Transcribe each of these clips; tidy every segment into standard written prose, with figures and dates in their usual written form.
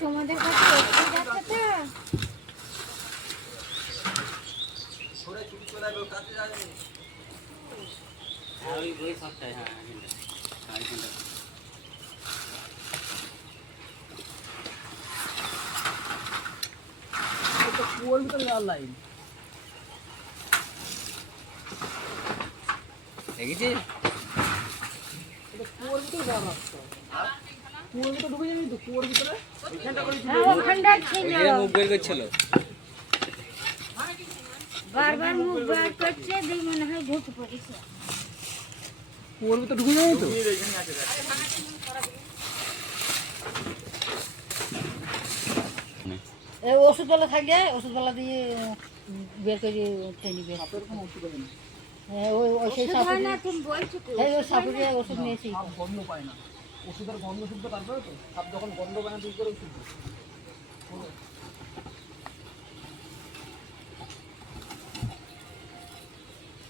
তোমাদের কুয়োর ভিতরে যাওয়ার লাইন দেখেছি, কুয়োর ভিতরে যাওয়ার রাস্তা, কুয়োর ভিতরে ঢুকে যাবি তো, কুয়োর ভিতরে মুখ বের করছিল, বারবার মুখ বার করছে, দেখ মনে হয় ভূত পড়েছে। কুয়োর ভিতরে ঢুকে যাবি তো, ওষুধওয়ালা থাকলে ওষুধওয়ালা দিয়ে বের করে টেনে বের ওষুধ নিয়েছি, গন্ধ পায় না, ওষুধের গন্ধ শুদ্ধ, তারপরে তো সাপ যখন গন্ধ পায় না তুই করে ওষুধ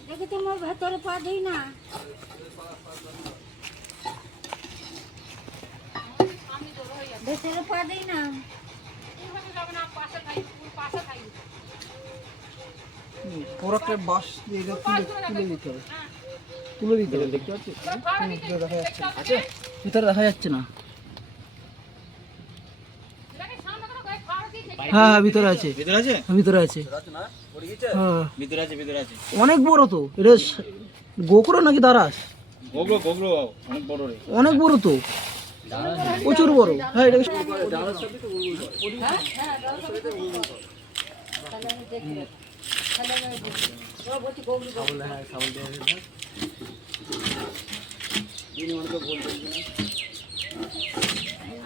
দেখে তোমার ভেতরে পা দিই না, ভেতরে পা দিই না, পোড়াকে বাঁশ দিয়ে তুলে দিতে হবে, তুলে দিতে হবে, দেখতে পাচ্ছিস দেখা যাচ্ছে, ভিতরে দেখা যাচ্ছে না, হ্যাঁ হ্যাঁ ভিতরে আছে, ভিতরে আছে, ভিতরে আছে, হ্যাঁ ভিতরে আছে, ভিতরে আছে, অনেক বড় তো এটা, গোকরো নাকি দারাস, গোগরো গোগরো অনেক বড় রে, অনেক বড় তো, প্রচুর বড়, হ্যাঁ এটা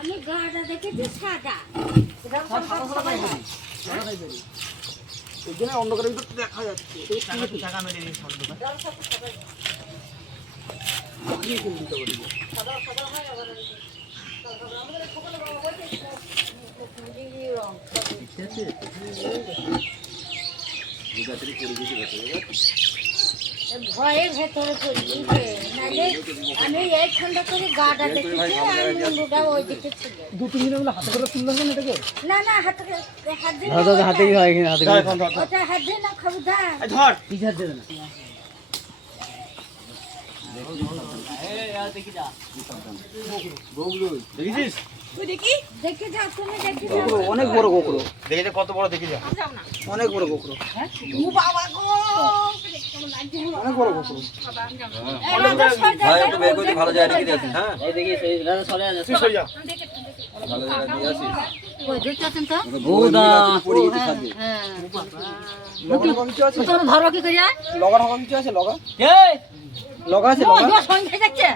আমি গাটা দেখেছি সাদা, অন্ধকারের ভিতর দেখা যাচ্ছে, ভয়ে ভেতরে পড়েছে, নাহলে আমি এক ঘন্টা করে গাটা দেখেছি, আর মুন্ডুটা ওই দিকে ছিল। দু তিন দিন হাতে করে তুলতে হবে না এটাকে, না না হাতে হাত দিয়ে হাতে কি হয়, হাতে ওটা হাত দিয়ে না খাবো, ধর পিছ হাত দেবে না, দেখেছিস তুই দেখে যাও, তুমি দেখে যাও, অনেক বড় গোকরো, দেখে যা কত বড়, দেখে যা অনেক বড় গোকরো, ও বাবা গো, অনেক বড় গোকরো, ভাই একটু বের করে ভালো জায়গা দিয়ে আসিস, হ্যাঁ এই দেখি সেই রাজা চলে আসে, তুই সরে যা, ভালো জায়গা দিয়ে আসিস, ওই দেখতেছেন তো, বউদা পড়ে গেছে সাথে, হ্যাঁ লগা কিছু আছে, তোর ধরো কি করিয়া, লগা ঢাকা কিছু আছে, লগা এই লগা আছে, লগা ওই সঙ্গে যাচ্ছে,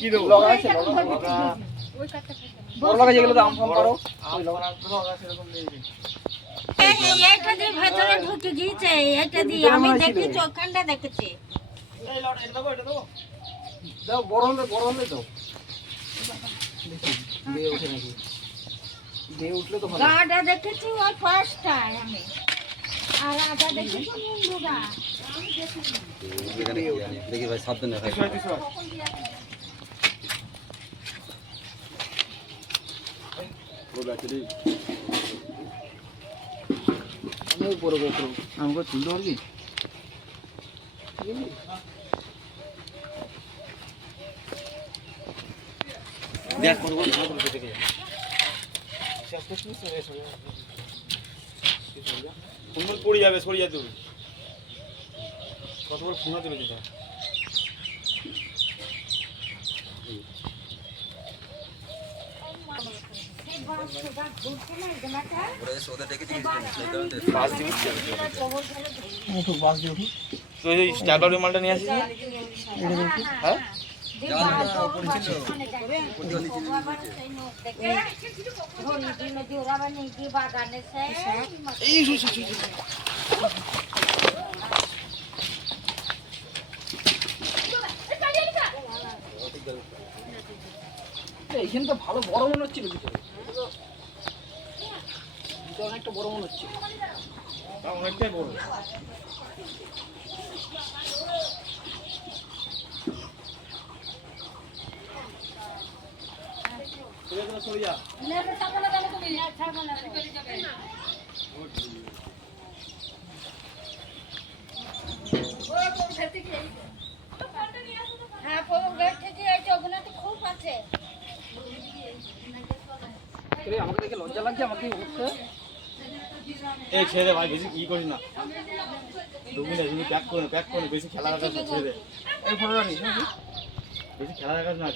কি দেবো, লগা আছে, লগা ওই কাটটা বড় লগা যেগুলো আম ফাম পারো, এইটা দিয়ে ভেতরে ঢুকে গিয়েছে, এইটা দিয়ে আমি দেখেছি, ওখানটা দেখেছি, দাও বড় হলে দাও, দিয়ে ওঠে নাকি, দিয়ে উঠলে তো ভালো, গাটা দেখেছি ওই ফার্স্ট টাইম আমি, আর আটা দেখেছি মুন্ডুটা, দেখি ভাই সাবধানে ভাই, অনেক বড় গোকরো, আমাকে তুলতে পারবি, দেখ করবো পড়ে যাবে, সরিয়ে তুই কত বড় ফোনা তুলেছিস, বাস দিয়ে উঠি, তুই ওই স্টারবারের মালটা নিয়ে আসিস, হ্যাঁ এইখানে তো ভালো বড় মনে হচ্ছিল ভিতরে, অনেকটা বড় মনে হচ্ছে, অনেকটাই বড়। হ্যাঁ প্রথম গেট থেকে এই ওখানে তো খুব আছে। আমাকে দেখে লজ্জা লাগছে, আমাকে উঠতে এই ছেড়ে ভাই বেশি ই করিস না, ঢুকবি না, তুমি প্যাক করে বেশি খেলা রাখাস না, ছেড়ে দে। এই ফটোটা নিস বেশি খেলা রাখাস না,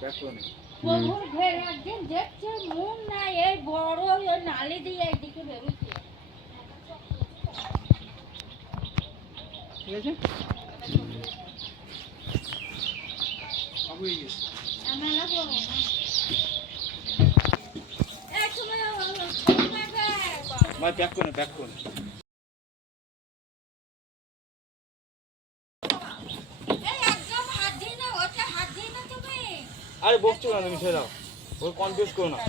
প্যাক করে নে। প্রভুর ঘের একদিন দেখছে মুখ না এই বড় ওই নালি দিয়ে একদিকে বেরোচ্ছে। ঠিক আছে। আমরা না বলবো না। এই তুমি ভাই প্যাক করে নে। এই একদম হাত দিয়ে না, ওটা হাত দিয়ে না তুমি। আরে বসছো না তুমি, ছেড়ে দাও, ওই কনফিউজ করো না।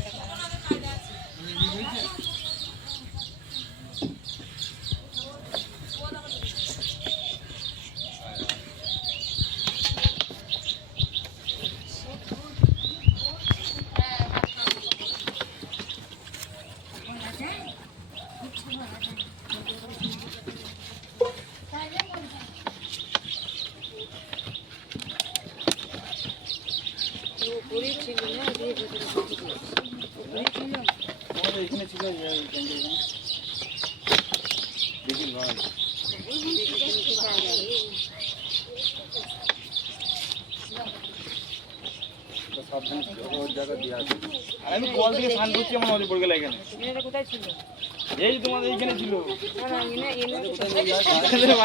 আমাদের এখানে ছিল দেখি ভাই, আর আমি কল দিয়ে স্নান করছি, আমার নজর পড়ে গেল এখানে। কোথায় ছিল? এই তোমাদের এইখানে ছিল। না, না, এনে